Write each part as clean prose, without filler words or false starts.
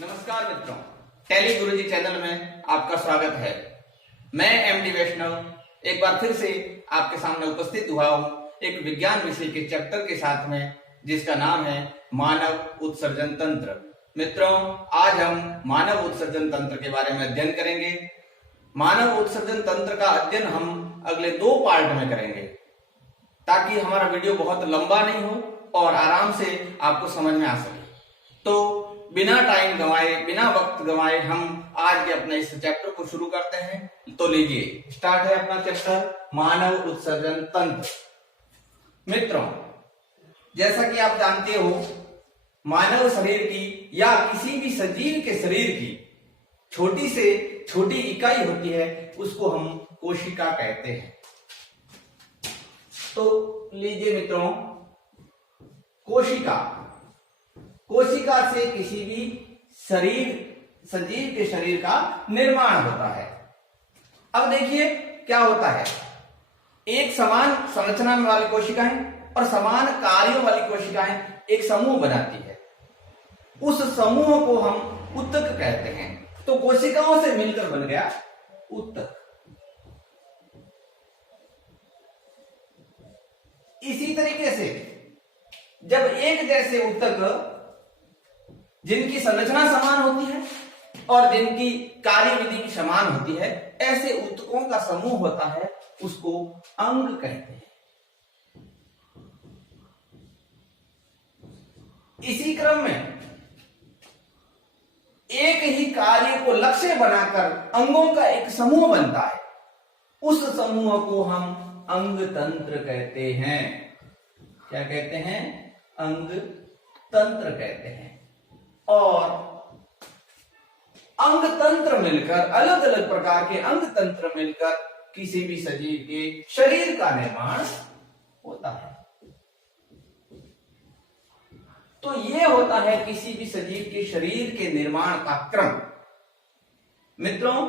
नमस्कार मित्रों, टेली गुरुजी चैनल में आपका स्वागत है। मैं एमडी वैष्णव एक बार फिर से आपके सामने उपस्थित हुआ हूं एक विज्ञान विषय के चैप्टर के साथ में, जिसका नाम है मानव उत्सर्जन तंत्र। मित्रों, आज हम मानव उत्सर्जन तंत्र के बारे में अध्ययन करेंगे। मानव उत्सर्जन तंत्र का अध्ययन हम अगले 2 पार्ट में करेंगे, ताकि हमारा वीडियो बहुत लंबा नहीं हो और आराम से आपको समझ में आ सके। तो बिना टाइम गंवाए, बिना वक्त गंवाए हम आज के अपने इस चैप्टर को शुरू करते हैं। तो लीजिए, स्टार्ट है अपना चैप्टर मानव उत्सर्जन तंत्र। मित्रों, जैसा कि आप जानते हो, मानव शरीर की या किसी भी सजीव के शरीर की छोटी से छोटी इकाई होती है, उसको हम कोशिका कहते हैं। तो लीजिए मित्रों, कोशिका से किसी भी सजीव के शरीर का निर्माण होता है। अब देखिए क्या होता है, एक समान संरचना वाली कोशिकाएं और समान कार्यों वाली कोशिकाएं एक समूह बनाती है। उस समूह को हम ऊतक कहते हैं। तो कोशिकाओं से मिलकर बन गया ऊतक। इसी तरीके से जब एक जैसे ऊतक जिनकी संरचना समान होती है और जिनकी कार्यविधि की समान होती है, ऐसे ऊतकों का समूह होता है, उसको अंग कहते हैं। इसी क्रम में एक ही कार्य को लक्ष्य बनाकर अंगों का एक समूह बनता है। उस समूह को हम अंग तंत्र कहते हैं। क्या कहते हैं? अंग तंत्र कहते हैं। और अंग तंत्र मिलकर, अलग अलग प्रकार के अंग तंत्र मिलकर किसी भी सजीव के शरीर का निर्माण होता है। तो यह होता है किसी भी सजीव के शरीर के निर्माण का क्रम। मित्रों,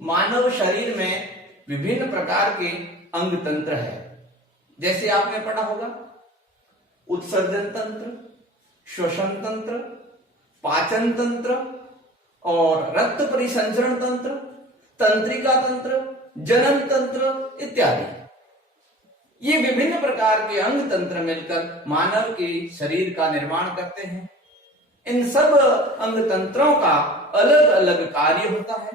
मानव शरीर में विभिन्न प्रकार के अंग तंत्र है। जैसे आपने पढ़ा होगा, उत्सर्जन तंत्र, श्वसन तंत्र, पाचन तंत्र और रक्त परिसंचरण तंत्र, तंत्रिका तंत्र, जनन तंत्र इत्यादि। ये विभिन्न प्रकार के अंग तंत्र मिलकर मानव के शरीर का निर्माण करते हैं। इन सब अंग तंत्रों का अलग अलग कार्य होता है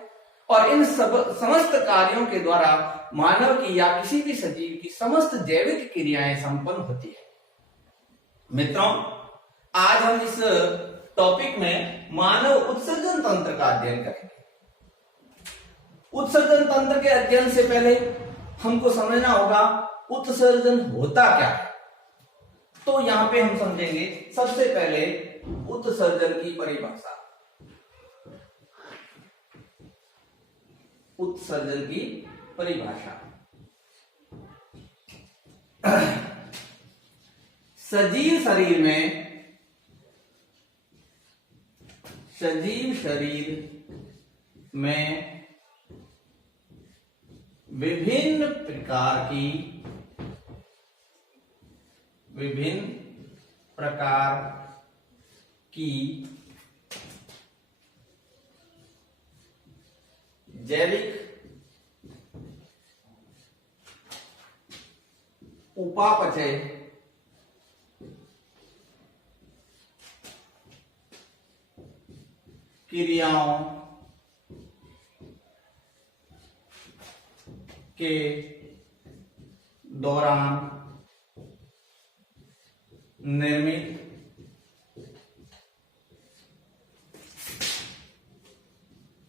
और इन सब समस्त कार्यों के द्वारा मानव की या किसी भी सजीव की समस्त जैविक क्रियाएं संपन्न होती है। मित्रों, आज हम इस टॉपिक में मानव उत्सर्जन तंत्र का अध्ययन करेंगे। उत्सर्जन तंत्र के अध्ययन से पहले हमको समझना होगा उत्सर्जन होता क्या है। तो यहां पे हम समझेंगे सबसे पहले उत्सर्जन की परिभाषा। उत्सर्जन की परिभाषा, सजीव शरीर में विभिन्न प्रकार की जैविक उपापचय क्रियाओं के दौरान निर्मित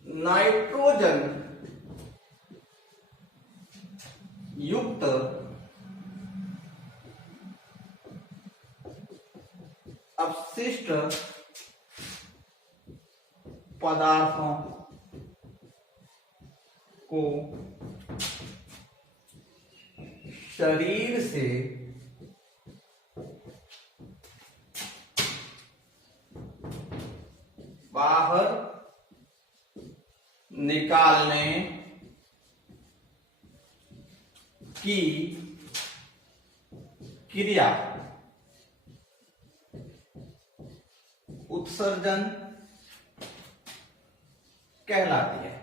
नाइट्रोजन युक्त अपशिष्ट पदार्थों को शरीर से बाहर निकालने की क्रिया उत्सर्जन कहलाती है।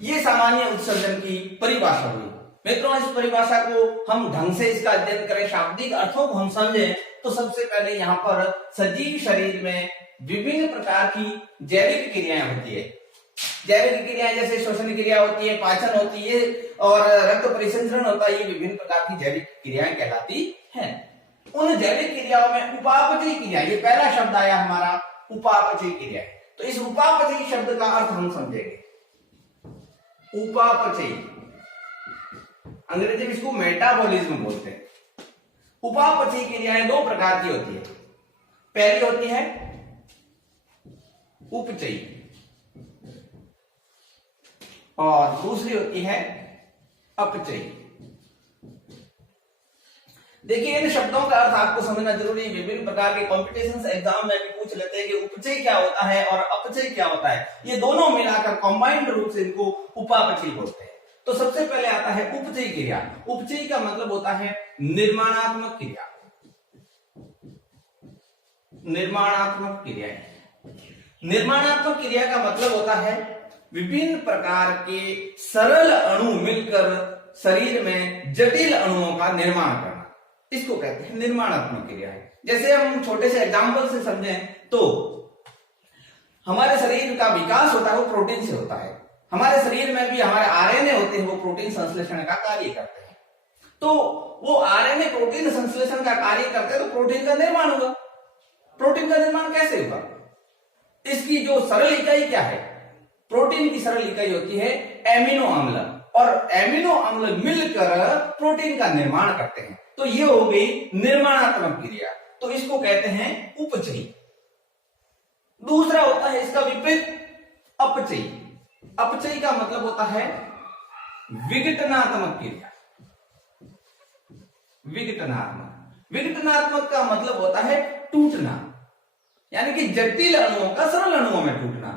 ये सामान्य उत्सर्जन की परिभाषा हुई। मित्रों, इस परिभाषा को हम ढंग से इसका अध्ययन करें, शाब्दिक अर्थों को हम समझें, तो सबसे पहले यहाँ पर सजीव शरीर में विभिन्न प्रकार की जैविक क्रियाएं होती है। जैविक क्रियाएं जैसे श्वसन क्रिया होती है, पाचन होती है और रक्त परिसंचरण होता है, ये विभिन्न प्रकार की जैविक क्रियाएं कहलाती हैं। उन जैविक क्रियाओं में उपापचयी क्रिया, ये पहला शब्द आया हमारा उपापचयी क्रिया। तो इस उपापचयी शब्द का अर्थ हम समझेंगे। उपापचयी, अंग्रेजी में इसको मेटाबॉलिज्म बोलते हैं। उपापचयी क्रियाएं दो प्रकार की होती है। पहली होती है उपचयी और दूसरी होती है अपचयी। देखिए, इन शब्दों का अर्थ आपको समझना जरूरी है। विभिन्न प्रकार के कॉम्पिटिशन एग्जाम में भी पूछ लेते हैं कि उपचयी क्या होता है और अपचयी क्या होता है। ये दोनों मिलाकर कंबाइंड रूप से इनको उपापचयी बोलते हैं। तो सबसे पहले आता है उपचयी क्रिया। उपचयी का मतलब होता है निर्माणात्मक क्रिया। निर्माणात्मक क्रिया, निर्माणात्मक क्रिया का मतलब होता है विभिन्न प्रकार के सरल अणु मिलकर शरीर में जटिल अणुओं का निर्माण करना, इसको कहते हैं निर्माणात्मक क्रिया। जैसे हम छोटे से एग्जाम्पल से समझें तो हमारे शरीर का विकास होता है वो प्रोटीन से होता है। हमारे शरीर में भी हमारे आरएनए होते हैं, वो प्रोटीन संश्लेषण का कार्य करते हैं। तो वो आरएनए प्रोटीन संश्लेषण का कार्य करते हैं तो प्रोटीन का निर्माण होगा। प्रोटीन का निर्माण कैसे होगा? इसकी जो सरल इकाई क्या है? प्रोटीन की सरल इकाई होती है एमिनो अम्ल, और एमिनो अम्ल मिलकर प्रोटीन का निर्माण करते हैं। तो ये हो गई निर्माणात्मक क्रिया, तो इसको कहते हैं उपचयी। दूसरा होता है इसका विपरीत अपचयी। अपचयी का मतलब होता है विघटनात्मक क्रिया। विघटनात्मक का मतलब होता है टूटना, यानी कि जटिल अणुओं का सरल अणुओं में टूटना।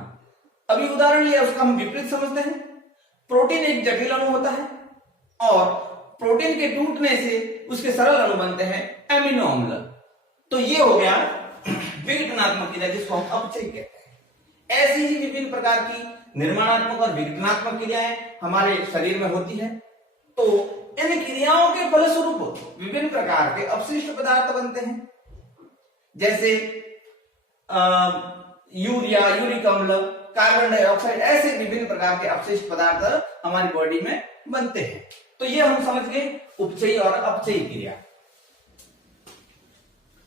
अभी उदाहरण लिया, उसका हम विपरीत समझते हैं। प्रोटीन एक जटिल अणु होता है और प्रोटीन के टूटने से उसके सरल अणु बनते हैं एमिनो अम्ल। तो ये हो गया विघटनात्मक क्रिया, जिसको हम अपचयी कहते हैं। ऐसी ही विभिन्न प्रकार की निर्माणात्मक और विघटनात्मक क्रियाएं हमारे शरीर में होती है। तो इन क्रियाओं के फलस्वरूप विभिन्न प्रकार के अपशिष्ट पदार्थ बनते हैं, जैसे यूरिया, यूरिक अम्ल, कार्बन डाइऑक्साइड, ऐसे विभिन्न प्रकार के अपशिष्ट पदार्थ हमारी बॉडी में बनते हैं। तो ये हम समझ गए उपचयी और अपचयी क्रिया।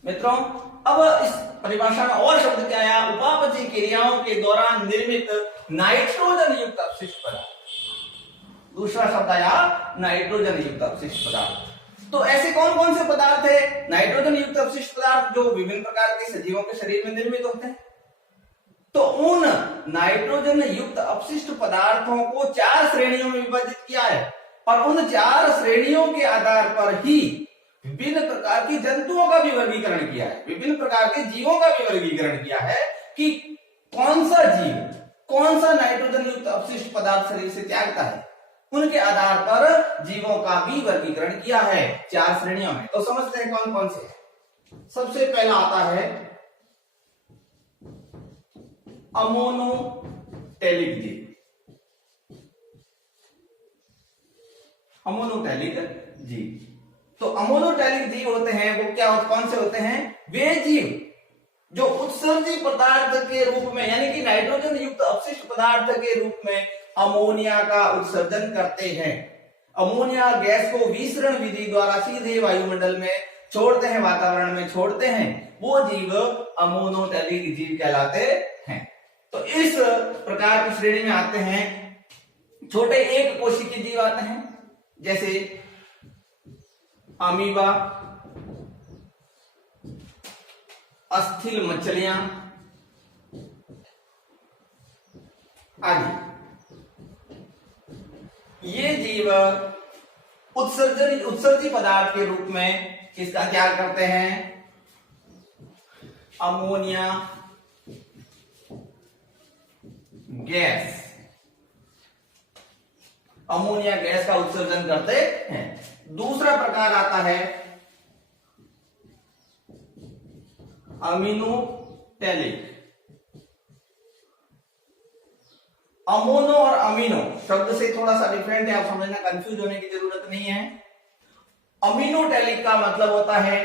मित्रों, अब इस परिभाषा में और शब्द क्या आया? उपापचयी क्रियाओं के दौरान निर्मित नाइट्रोजन युक्त अपशिष्ट पदार्थ। दूसरा शब्द आया नाइट्रोजन युक्त अपशिष्ट पदार्थ। तो ऐसे कौन कौन से पदार्थ है नाइट्रोजन युक्त अपशिष्ट पदार्थ जो विभिन्न प्रकार के सजीवों के शरीर में निर्मित होते हैं? तो उन नाइट्रोजन युक्त अपशिष्ट पदार्थों को 4 श्रेणियों में विभाजित किया है और उन 4 श्रेणियों के आधार पर ही विभिन्न प्रकार के जंतुओं का भी वर्गीकरण किया है, विभिन्न प्रकार के जीवों का भी वर्गीकरण किया है कि कौन सा जीव कौन सा नाइट्रोजन युक्त अपशिष्ट पदार्थ शरीर से त्यागता है। उनके आधार पर जीवों का भी वर्गीकरण किया है 4 श्रेणियों में। तो समझते हैं कौन कौन से हैं। सबसे पहला आता है अमोनोटैलिक जीव। अमोनोटैलिक जीव, तो अमोनोटैलिक जीव होते हैं वो क्या कौन से होते हैं? वे जीव जो उत्सर्जी पदार्थ के रूप में, यानी कि नाइट्रोजन युक्त अपशिष्ट पदार्थ के रूप में अमोनिया का उत्सर्जन करते हैं। अमोनिया गैस को विसरण विधि द्वारा सीधे वायुमंडल में छोड़ते हैं, वातावरण में छोड़ते हैं, वो जीव अमोनोटैलिक जीव कहलाते हैं। तो इस प्रकार की श्रेणी में आते हैं छोटे एक कोशिकीय जीव आते हैं, जैसे अमीबा, अस्थिल मछलियां आदि। ये जीव उत्सर्जी पदार्थ के रूप में किसका त्याग करते हैं? अमोनिया गैस, अमोनिया गैस का उत्सर्जन करते हैं। दूसरा प्रकार आता है अमीनोटैलिक। अमोनो और अमीनो शब्द से थोड़ा सा डिफरेंट है, आप समझना, कंफ्यूज होने की जरूरत नहीं है। अमीनोटैलिक का मतलब होता है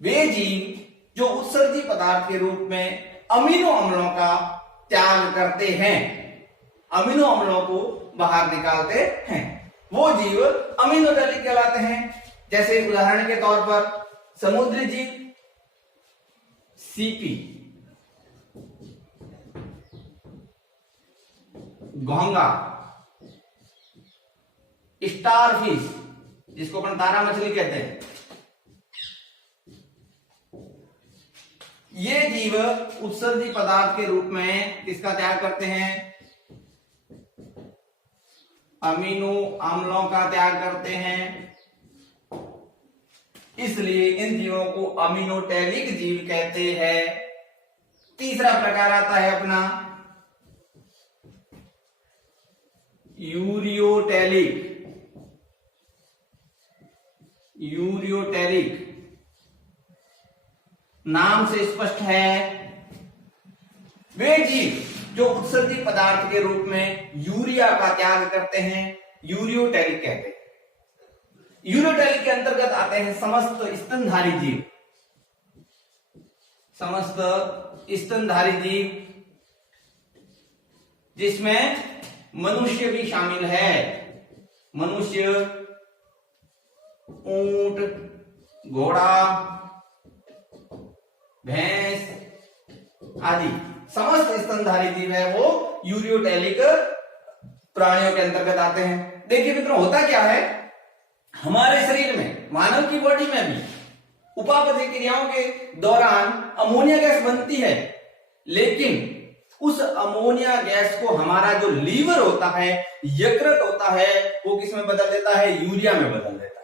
वे जीव जो उत्सर्जी पदार्थ के रूप में अमीनो अम्लों का त्याग करते हैं, अमीनो अम्लों को बाहर निकालते हैं, वो जीव अमीनोटैलिक कहलाते हैं। जैसे उदाहरण के तौर पर समुद्री जीव सीपी, घोंगा, स्टारफिश जिसको अपन तारा मछली कहते हैं, ये जीव उत्सर्जी पदार्थ के रूप में किसका त्याग करते हैं? अमीनो अम्लों का त्याग करते हैं। इसलिए इन जीवों को अमीनोटैलिक जीव कहते हैं। तीसरा प्रकार आता है अपना यूरियोटैलिक। यूरियोटैलिक नाम से स्पष्ट है, वे जीव जो उत्सर्जी पदार्थ के रूप में यूरिया का त्याग करते हैं, यूरियोटैलिक कहते हैं। यूरियोटैलिक के अंतर्गत आते हैं समस्त स्तनधारी जीव, समस्त स्तनधारी जीव जिसमें मनुष्य भी शामिल है। मनुष्य, ऊंट, घोड़ा, भैंस आदि समस्त स्तनधारी जीव है वो यूरियोटैलिक प्राणियों के अंतर्गत आते हैं। देखिए मित्रों, होता क्या है, हमारे शरीर में, मानव की बॉडी में भी उपापचय क्रियाओं के दौरान अमोनिया गैस बनती है, लेकिन उस अमोनिया गैस को हमारा जो लीवर होता है, यकृत होता है, वो किस में बदल देता है? यूरिया में बदल देता है।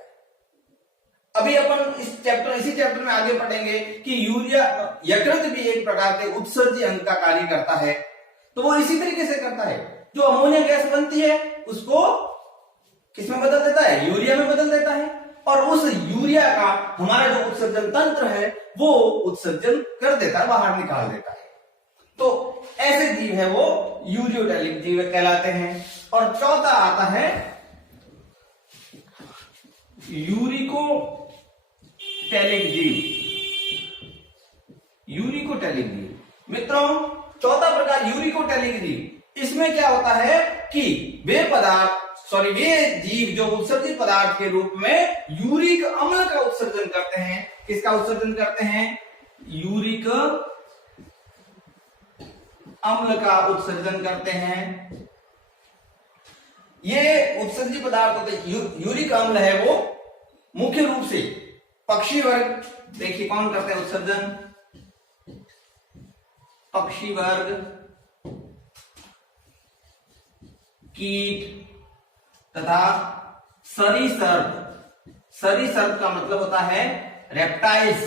अभी अपन इसी चैप्टर में आगे पढ़ेंगे कि यूरिया, यकृत भी एक प्रकार के उत्सर्जी अंग का कार्य करता है। तो वो इसी तरीके से करता है, जो अमोनिया गैस बनती है उसको किसमें बदल देता है? यूरिया में बदल देता है, और उस यूरिया का हमारा जो उत्सर्जन तंत्र है वो उत्सर्जन कर देता है, बाहर निकाल देता है। तो ऐसे जीव है वो यूरियोटैलिक जीव कहलाते हैं। और चौथा आता है यूरिकोटैलिक जीव। यूरिकोटैलिक जीव मित्रों, चौथा प्रकार यूरिकोटैलिक जीव, इसमें क्या होता है कि वे जीव जो उत्सर्जित पदार्थ के रूप में यूरिक अम्ल का उत्सर्जन करते हैं। किसका उत्सर्जन करते हैं? यूरिक अम्ल का उत्सर्जन करते हैं। ये उत्सर्जित पदार्थ होते, यूरिक अम्ल है वो मुख्य रूप से पक्षी वर्ग, देखिए कौन करते हैं उत्सर्जन? पक्षी वर्ग, कीट तथा सरीसृप। सरीसृप का मतलब होता है रेप्टाइल्स,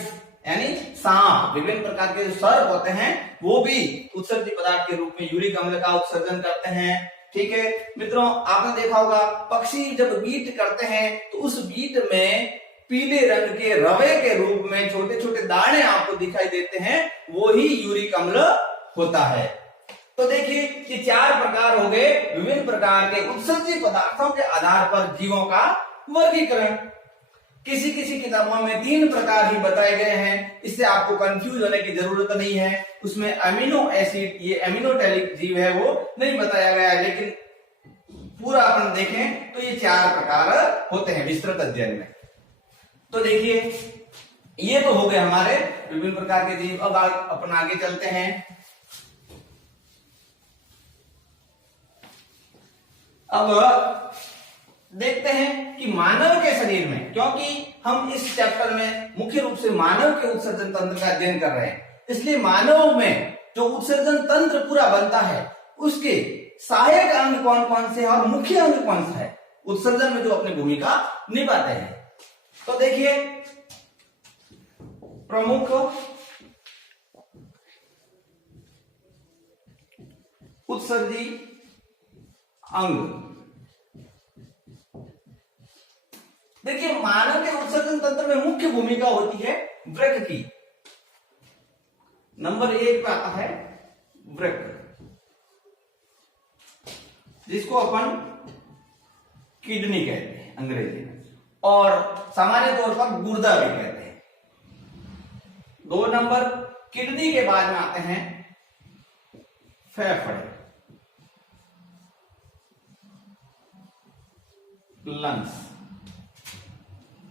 यानी सांप। विभिन्न प्रकार के जो सर्प होते हैं वो भी उत्सर्जित पदार्थ के रूप में यूरिक अम्ल का उत्सर्जन करते हैं। ठीक है मित्रों, आपने देखा होगा पक्षी जब बीट करते हैं तो उस बीट में पीले रंग के रवे के रूप में छोटे छोटे दाने आपको दिखाई देते हैं, वो ही यूरिक अम्ल होता है। तो देखिए ये चार प्रकार हो गए विभिन्न प्रकार के उत्सर्जित पदार्थों के आधार पर जीवों का वर्गीकरण। किसी किसी किताबों में 3 प्रकार ही बताए गए हैं, इससे आपको कंफ्यूज होने की जरूरत नहीं है। उसमें अमीनो एसिड, ये अमीनोटैलिक जीव है वो नहीं बताया गया है, लेकिन पूरा अपन देखें तो ये 4 प्रकार होते हैं विस्तृत अध्ययन में। तो देखिए ये तो हो गए हमारे विभिन्न प्रकार के जीव। अब अपन आगे चलते हैं। अब देखते हैं कि मानव के शरीर में, क्योंकि हम इस चैप्टर में मुख्य रूप से मानव के उत्सर्जन तंत्र का अध्ययन कर रहे हैं, इसलिए मानव में जो उत्सर्जन तंत्र पूरा बनता है उसके सहायक अंग कौन कौन से हैं और मुख्य अंग कौन सा है उत्सर्जन में जो अपनी भूमिका निभाते हैं। तो देखिए प्रमुख उत्सर्जी अंग, देखिए मानव के उत्सर्जन तंत्र में मुख्य भूमिका होती है वृक्क की। नंबर 1 पे आता है वृक्क, जिसको अपन किडनी कहते हैं अंग्रेजी में, और सामान्य तौर पर गुर्दा भी कहते हैं। 2 नंबर किडनी के बाद में आते हैं फेफड़े, लंग्स।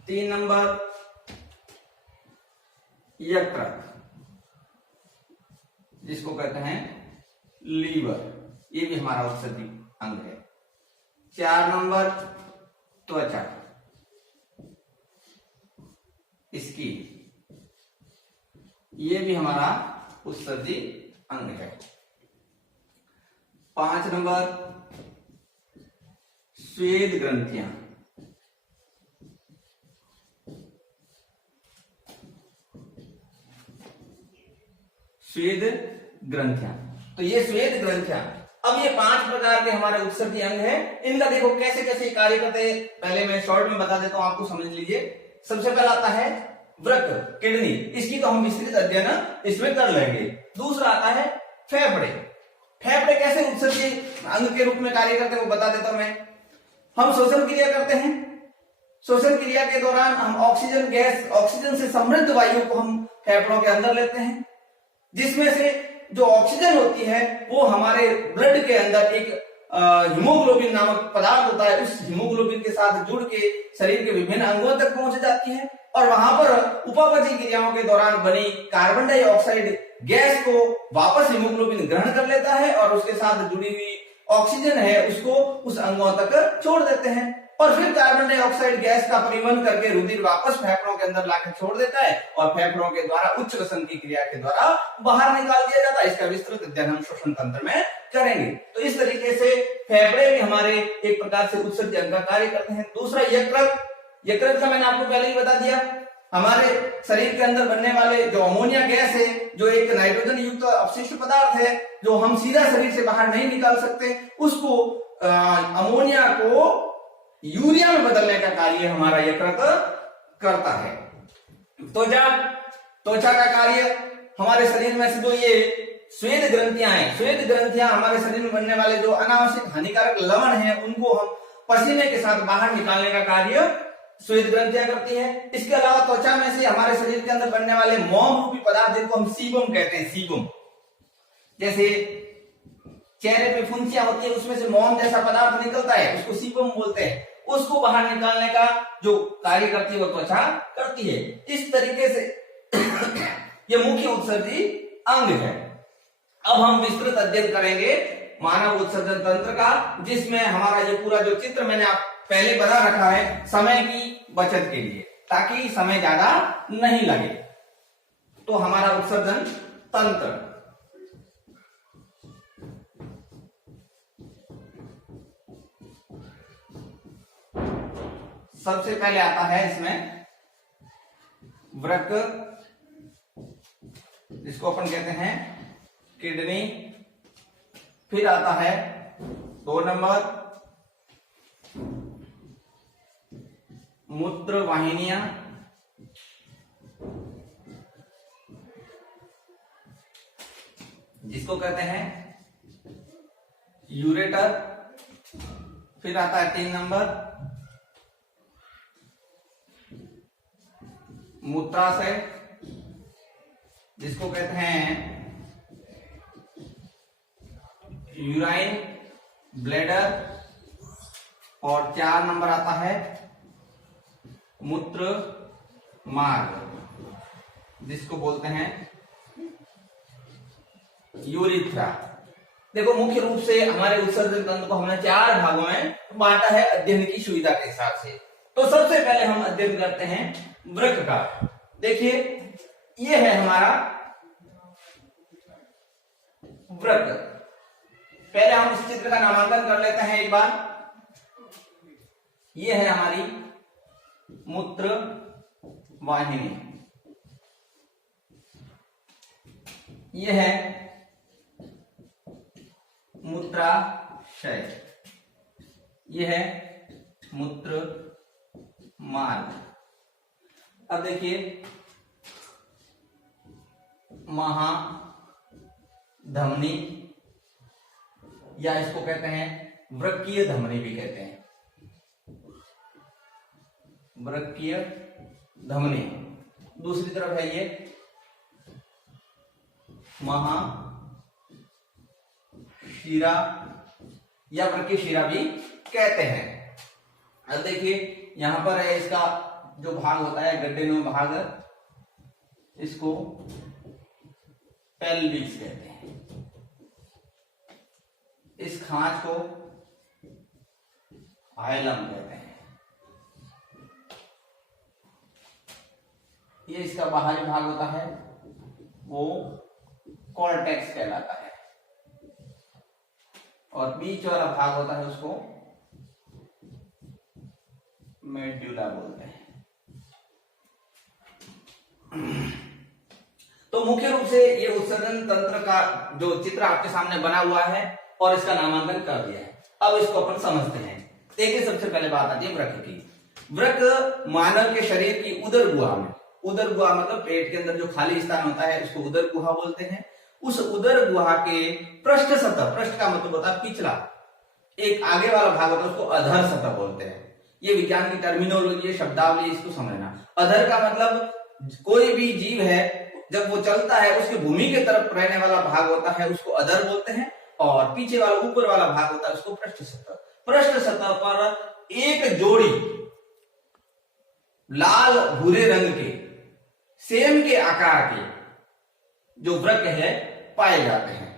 3 नंबर यकृत, जिसको कहते हैं लीवर, ये भी हमारा उत्सर्जी अंग है। 4 नंबर त्वचा, इसकी, ये भी हमारा उत्सर्जी अंग है। 5 नंबर स्वेद ग्रंथियां, स्वेद ग्रंथियां। तो ये स्वेद ग्रंथियां, अब ये 5 प्रकार के हमारे उत्सर्जी अंग है। इनका देखो कैसे कैसे कार्य करते हैं, पहले मैं शॉर्ट में बता देता हूं, आपको समझ लीजिए। सबसे पहला आता है वृक्क, किडनी, इसकी तो हम विस्तृत अध्ययन इसमें कर लेंगे। दूसरा आता है फेफड़े। फेफड़े कैसे उत्सर्जी अंग के रूप में कार्य करते हैं वो बता देता हूं मैं। हम श्वसन क्रिया करते हैं, श्वसन क्रिया के दौरान हम ऑक्सीजन गैस, ऑक्सीजन से समृद्ध वायु को हम फेफड़ों के अंदर लेते हैं, जिसमें से जो ऑक्सीजन होती है वो हमारे ब्लड के अंदर एक हीमोग्लोबिन नामक पदार्थ होता है, उस हीमोग्लोबिन के साथ जुड़ के शरीर के विभिन्न अंगों तक पहुंच जाती है, और वहां पर उपापचयी क्रियाओं के दौरान बनी कार्बन डाइऑक्साइड गैस को वापस हीमोग्लोबिन ग्रहण कर लेता है, और उसके साथ जुड़ी हुई ऑक्सीजन है उसको उस अंगों तक छोड़ देते हैं, और फिर कार्बन डाइऑक्साइड गैस का परिवहन करके रुधिर वापस फेफड़ों के अंदर लाकर छोड़ देता है, और फेफड़ों के द्वारा उच्च श्वसन की क्रिया के द्वारा बाहर निकाल दिया जाता है। इसका विस्तृत अध्ययन हम श्वसन तंत्र में करेंगे। तो इस तरीके से फेफड़े भी हमारे एक प्रकार से उत्सर्जी अंग का कार्य करते हैं। दूसरा यकृत, यकृत का मैंने आपको पहले ही बता दिया, हमारे शरीर के अंदर बनने वाले जो अमोनिया गैस है, जो एक नाइट्रोजन युक्त अपशिष्ट पदार्थ है, जो हम सीधा शरीर से बाहर नहीं निकाल सकते, उसको अमोनिया को यूरिया में बदलने का कार्य हमारा यकृत करता है। त्वचा का कार्य, हमारे शरीर में से जो ये स्वेद ग्रंथियां हैं, स्वेद ग्रंथियां हमारे शरीर में बनने वाले जो अनावश्यक हानिकारक लवण हैं उनको हम पसीने के साथ बाहर निकालने का कार्य स्वेद ग्रंथियां करती है। इसके अलावा त्वचा में से हमारे शरीर के अंदर बनने वाले मोम रूपी पदार्थ, जिनको हम सीबम कहते हैं, सीबम, जैसे चेहरे पे फुंसियां होती है उसमें से मोम जैसा पदार्थ निकलता है, उसको सीबम बोलते हैं, उसको बाहर निकालने का जो कार्य करती है वो त्वचा करती है। इस तरीके से ये मुख्य उत्सर्जी अंग है। अब हम विस्तृत अध्ययन करेंगे मानव उत्सर्जन तंत्र का, जिसमें हमारा ये पूरा जो चित्र मैंने आप पहले बना रखा है समय की बचत के लिए, ताकि समय ज्यादा नहीं लगे। तो हमारा उत्सर्जन तंत्र, सबसे पहले आता है इसमें वृक्क, जिसको अपन कहते हैं किडनी। फिर आता है 2 नंबर मूत्र वाहिनियां, जिसको कहते हैं यूरेटर। फिर आता है 3 नंबर मूत्राशय, जिसको कहते हैं यूराइन ब्लैडर। और 4 नंबर आता है मूत्र मार्ग, जिसको बोलते हैं यूरिथ्रा। देखो मुख्य रूप से हमारे उत्सर्जन तंत्र को हमने 4 भागों में बांटा है अध्ययन की सुविधा के हिसाब से। तो सबसे पहले हम अध्ययन करते हैं वृक्क का। देखिए ये है हमारा वृक्क। पहले हम इस चित्र का नामांकन कर लेते हैं एक बार। ये है हमारी मूत्र वाहिनी, ये है मूत्राशय, ये है मूत्र मार्ग। अब देखिए महामूत्र, धमनी, या इसको कहते हैं वृक्कीय धमनी भी कहते हैं, वृक्कीय धमनी। दूसरी तरफ है ये महाशिरा या वृक्कीय शिरा भी कहते हैं। अब देखिए यहां पर है, इसका जो भाग होता है गड्डेनुमा भाग, इसको पेल्विस कहते हैं। इस खांच को हाइलम कहते हैं। ये इसका बाहरी भाग होता है, वो कॉर्टेक्स कहलाता है, और बीच वाला भाग होता है उसको मेड्यूला बोलते हैं। तो मुख्य रूप से ये उत्सर्जन तंत्र का जो चित्र आपके सामने बना हुआ है और इसका नामांकन कर दिया है। अब इसको अपन समझते हैं। देखिए सबसे पहले बात आती है वृक्क की। वृक्क मानव के शरीर की उदर गुहा में, उदर गुहा मतलब पेट के अंदर जो खाली स्थान होता है उसको उदर गुहा बोलते हैं। उस उदर गुहा के पृष्ठ सतह, पृष्ठ का मतलब होता है पिछला, एक आगे वाला भाग होता है उसको अधर सतह बोलते हैं। ये विज्ञान की टर्मिनोलॉजी, शब्दावली, इसको समझना। अधर का मतलब कोई भी जीव है जब वो चलता है उसके भूमि के तरफ रहने वाला भाग होता है उसको अधर बोलते हैं, और पीछे वाला ऊपर वाला भाग होता है उसको पृष्ठ सतह। पृष्ठ सतह पर एक जोड़ी लाल भूरे रंग के सेम के आकार के जो वृक्क है पाए जाते हैं।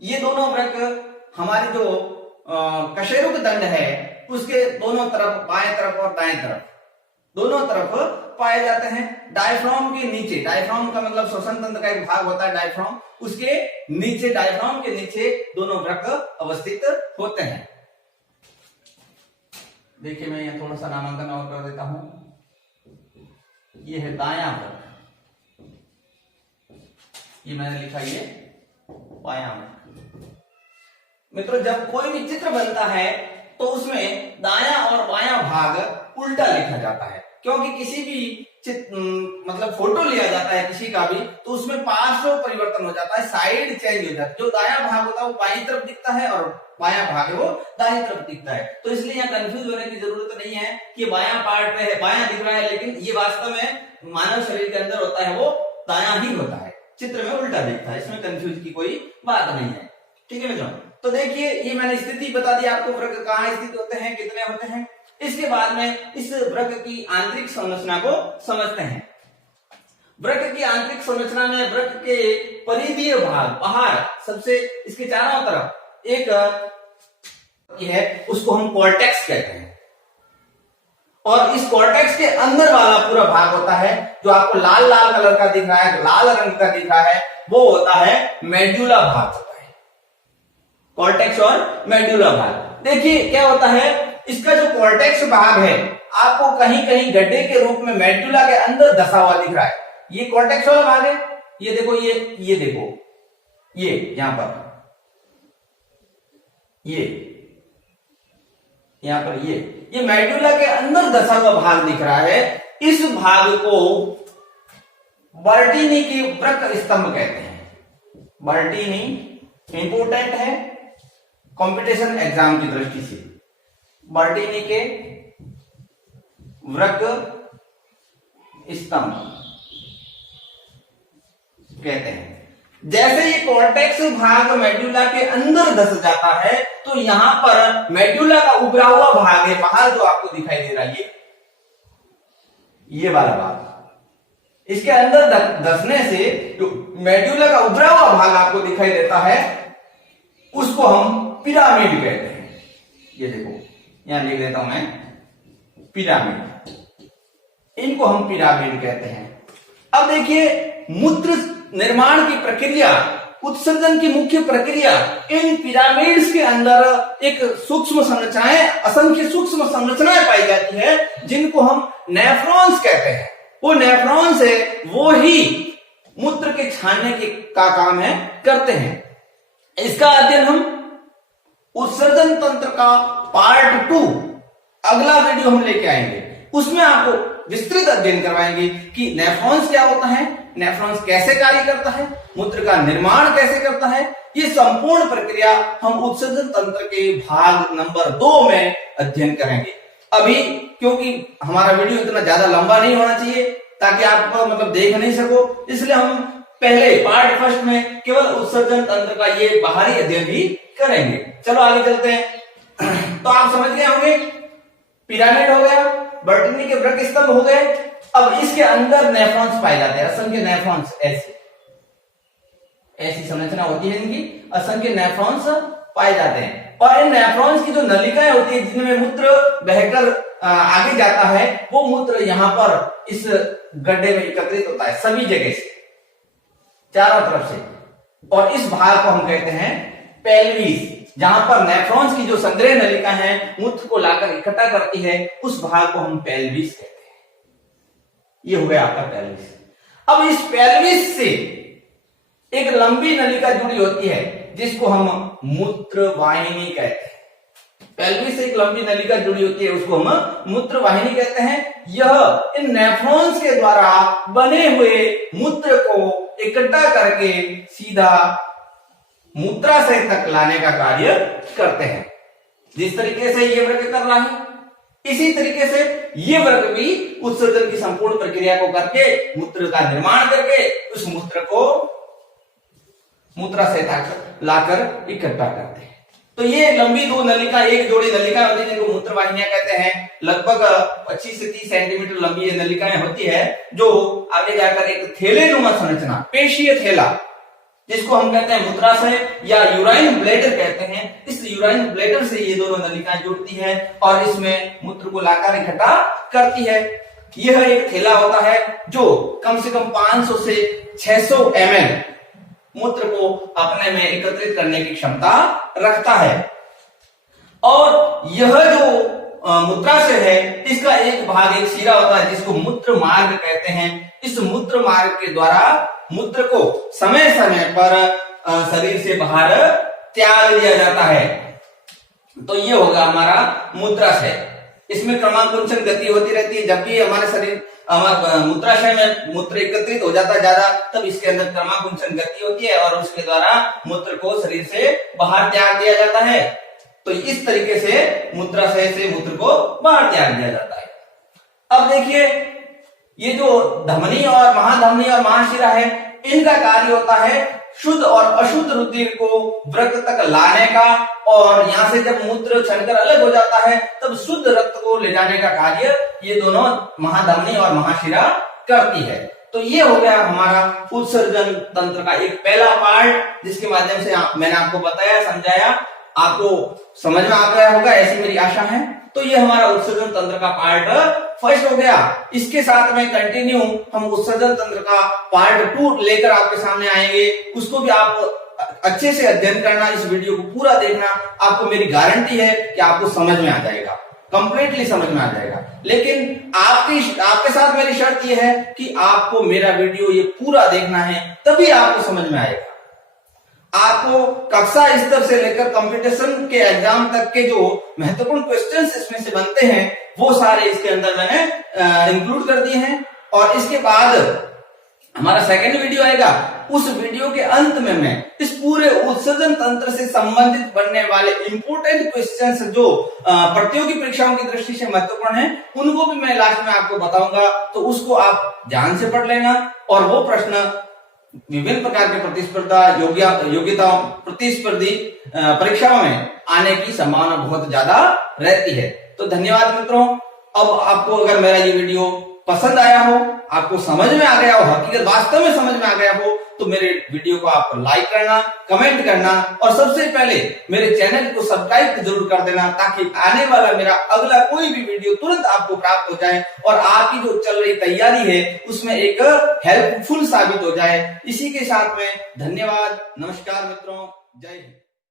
ये दोनों वृक्क हमारी जो कशेरुक दंड है उसके दोनों तरफ, बाएं तरफ और दाएं तरफ, दोनों तरफ पाए जाते हैं। डायफ्राम के नीचे, डायफ्राम का मतलब श्वसन तंत्र का एक भाग होता है डायफ्राम, उसके नीचे, डायफ्राम के नीचे दोनों वृक्क अवस्थित होते हैं। देखिए मैं यहां थोड़ा सा नामांकन और कर देता हूं। ये है दायां वृक्क, ये मैंने लिखा, ये बायां वृक्क। मित्रों जब कोई भी चित्र बनता है तो उसमें दायां और बायां भाग उल्टा लिखा जाता है, क्योंकि किसी भी मतलब फोटो लिया जाता है किसी का भी तो उसमें पार्श्व परिवर्तन हो जाता है, साइड चेंज हो जाता है। जो दायां भाग होता है वो बाईं तरफ दिखता है और बायां भाग है वो दाईं तरफ दिखता है। तो इसलिए यहाँ कंफ्यूज होने की जरूरत नहीं है कि बायां पार्ट में है, बायां दिख रहा है, लेकिन ये वास्तव में मानव शरीर के अंदर होता है वो दायां ही होता है, चित्र में उल्टा दिखता है। इसमें कंफ्यूज की कोई बात नहीं है। ठीक है मित्रों, तो देखिए ये मैंने स्थिति बता दी आपको, वृक्क कहाँ स्थित होते हैं, कितने होते हैं। इसके बाद में इस वृक्क की आंतरिक संरचना को समझते हैं। वृक्क की आंतरिक संरचना में वृक्क के परिधीय भाग, बाहर सबसे इसके चारों तरफ एक है, उसको हम कॉर्टेक्स कहते हैं, और इस कॉर्टेक्स के अंदर वाला पूरा भाग होता है जो आपको लाल लाल कलर का दिख रहा है, लाल रंग का दिख रहा है, वो होता है मेड्यूला भाग होता है। कॉर्टेक्स और मेड्यूला भाग, देखिए क्या होता है, इसका जो कॉर्टेक्स भाग है आपको कहीं कहीं गड्ढे के रूप में मेड्यूला के अंदर धसा हुआ दिख रहा है। ये कॉर्टेक्स वाला भाग है, ये देखो, ये देखो, ये यहां पर, ये यहां पर, ये मेड्यूला के अंदर धसा हुआ भाग दिख रहा है। इस भाग को बर्टीनी के वृक्क स्तंभ कहते हैं। बर्टीनी इंपोर्टेंट है कंपटीशन एग्जाम की दृष्टि से। बर्टीनी के वृक्क स्तंभ कहते हैं। जैसे ये कॉर्टेक्स भाग मेड्यूला के अंदर धस जाता है तो यहां पर मेड्यूला का उभरा हुआ भाग है बाहर जो आपको दिखाई दे रहा है, ये वाला भाग, इसके अंदर धसने से जो मेड्यूला का उभरा हुआ भाग आपको दिखाई देता है उसको हम पिरामिड कहते हैं। ये देखो यहां लिख देता हूं मैं, पिरामिड, इनको हम पिरामिड कहते हैं। अब देखिए मूत्र निर्माण की प्रक्रिया, उत्सर्जन की मुख्य प्रक्रिया, इन पिरामिड्स के अंदर एक सूक्ष्म संरचनाएं, असंख्य सूक्ष्म संरचनाएं पाई जाती है जिनको हम नेफ्रॉन्स कहते हैं। वो नेफ्रॉन्स है, वो ही मूत्र के छानने का काम है, करते हैं। इसका अध्ययन हम उत्सर्जन तंत्र का पार्ट 2 अगला वीडियो हम लेके आएंगे, उसमें आपको विस्तृत अध्ययन करवाएंगे कि नेफ्रॉन्स क्या होता है, नेफ्रॉन्स कैसे कार्य करता है, मूत्र का निर्माण कैसे करता है। ये संपूर्ण प्रक्रिया हम उत्सर्जन तंत्र के भाग नंबर 2 में अध्ययन करेंगे। अभी क्योंकि हमारा वीडियो इतना ज्यादा लंबा नहीं होना चाहिए ताकि आप मतलब देख नहीं सको, इसलिए हम पहले पार्ट फर्स्ट में केवल उत्सर्जन तंत्र का ये बाहरी अध्ययन ही करेंगे। चलो आगे चलते हैं। तो आप समझ गए होंगे, पिरामिड हो गया, बर्टनी के वृक्क स्तंभ हो गए। अब इसके अंदर नेफ्रॉन्स पाए जाते हैं, असंख्य नेफ्रॉन्स। ऐसी संरचना होती है इनकी, असंख्य नेफ्रॉन्स पाए जाते हैं। और इन नेफ्रॉन्स की जो नलिकाएं होती है जिनमें मूत्र बहकर आगे जाता है, वो मूत्र यहाँ पर इस गड्ढे में एकत्रित होता है सभी जगह से, चारों तरफ से। और इस भाग को हम कहते हैं पेल्विस। जहां पर नेफ्रॉन्स की जो संग्रह नलिका है मूत्र को लाकर इकट्ठा करती है, उस भाग को हम पेल्विस कहते हैं। ये हो गया आपका पेल्विस। अब इस पेल्विस से एक लंबी नलिका जुड़ी होती है जिसको हम मूत्र वाहिनी कहते हैं। पेल्विस से एक लंबी नलिका जुड़ी होती है, उसको हम मूत्र वाहिनी कहते हैं। यह इन नेफ्रॉन्स के द्वारा बने हुए मूत्र को इकट्ठा करके सीधा मूत्राशय तक लाने का कार्य करते हैं। जिस तरीके से ये वृक्क कर रहा है, इसी तरीके से ये वृक्क भी उत्सर्जन की संपूर्ण प्रक्रिया को करके मूत्र का निर्माण करके उस मूत्र को मूत्राशय तक लाकर इकट्ठा करते हैं। तो ये लंबी दो नलिका, एक जोड़ी नलिका होती है जिनको मूत्र वाहिनियां कहते हैं। लगभग 25 से 30 सेंटीमीटर लंबी ये नलिकाएं होती है जो आगे जाकर एक थैलेनुमा संरचना, पेशीय थैला, जिसको हम कहते हैं मूत्राशय या यूराइन ब्लैडर कहते हैं। इस यूराइन ब्लैडर से ये दोनों नलिकाएं जुड़ती है और इसमें मूत्र को लाकर इकट्ठा करती है। यह एक थैला होता है जो कम से कम 500 से 600 ml मूत्र को अपने में एकत्रित करने की क्षमता रखता है। और यह जो मूत्राशय है, इसका एक भाग, एक सिरा होता है जिसको मूत्र मार्ग कहते हैं। इस मूत्र मार्ग के द्वारा मूत्र को समय समय पर शरीर से बाहर त्याग दिया जाता है। तो ये होगा हमारा मूत्राशय। इसमें क्रमांकुंचन गति होती रहती है। जब भी हमारे शरीर मूत्राशय में मूत्र एकत्रित हो जाता है ज्यादा, तब इसके अंदर क्रमांकुंचन गति होती है और उसके द्वारा मूत्र को शरीर से बाहर त्याग दिया जाता है। तो इस तरीके से मूत्राशय से मूत्र को बाहर त्याग दिया जाता है। अब देखिए, ये जो धमनी और महाधमनी और महाशिरा है, इनका कार्य होता है शुद्ध और अशुद्ध रुधिर को वृक्क तक लाने का, और यहाँ से जब मूत्र छनकर अलग हो जाता है तब शुद्ध रक्त को ले जाने का कार्य ये दोनों महाधमनी और महाशिरा करती है। तो ये हो गया हमारा उत्सर्जन तंत्र का एक पहला पार्ट, जिसके माध्यम से मैंने आपको बताया, समझाया, आपको समझ में आ गया होगा, ऐसी मेरी आशा है। तो ये हमारा उत्सर्जन तंत्र का पार्ट फर्स्ट हो गया। इसके साथ में कंटिन्यू हम उत्सर्जन तंत्र का पार्ट 2 लेकर आपके सामने आएंगे। उसको भी आप अच्छे से अध्ययन करना, इस वीडियो को पूरा देखना। आपको मेरी गारंटी है कि आपको समझ में आ जाएगा, कंप्लीटली समझ में आ जाएगा। लेकिन आपके साथ मेरी शर्त यह है कि आपको मेरा वीडियो ये पूरा देखना है, तभी आपको समझ में आएगा। आपको कक्षा स्तर से लेकर कंपटीशन के एग्जाम तक के जो महत्वपूर्ण क्वेश्चंस इसमें से बनते हैं, वो सारे इसके अंदर मैंने इंक्लूड कर दिए हैं। और इसके बाद हमारा सेकंड वीडियो आएगा। उस वीडियो के अंत में मैं इस पूरे उत्सर्जन तंत्र से संबंधित बनने वाले इंपोर्टेंट क्वेश्चंस जो प्रतियोगी परीक्षाओं की दृष्टि से महत्वपूर्ण हैं, उनको भी मैं लास्ट में आपको बताऊंगा। तो उसको आप ध्यान से पढ़ लेना। और वो प्रश्न विभिन्न प्रकार के प्रतिस्पर्धा योग्यता प्रतिस्पर्धी परीक्षाओं में आने की संभावना बहुत ज्यादा रहती है। तो धन्यवाद मित्रों। अब आपको अगर मेरा ये वीडियो पसंद आया हो, आपको समझ में आ गया हो, हकीकत वास्तव में समझ में आ गया हो, तो मेरे वीडियो को आप लाइक करना, कमेंट करना और सबसे पहले मेरे चैनल को सब्सक्राइब जरूर कर देना, ताकि आने वाला मेरा अगला कोई भी वीडियो तुरंत आपको प्राप्त हो जाए और आपकी जो चल रही तैयारी है उसमें एक हेल्पफुल साबित हो जाए। इसी के साथ में धन्यवाद, नमस्कार मित्रों, जय हिंद।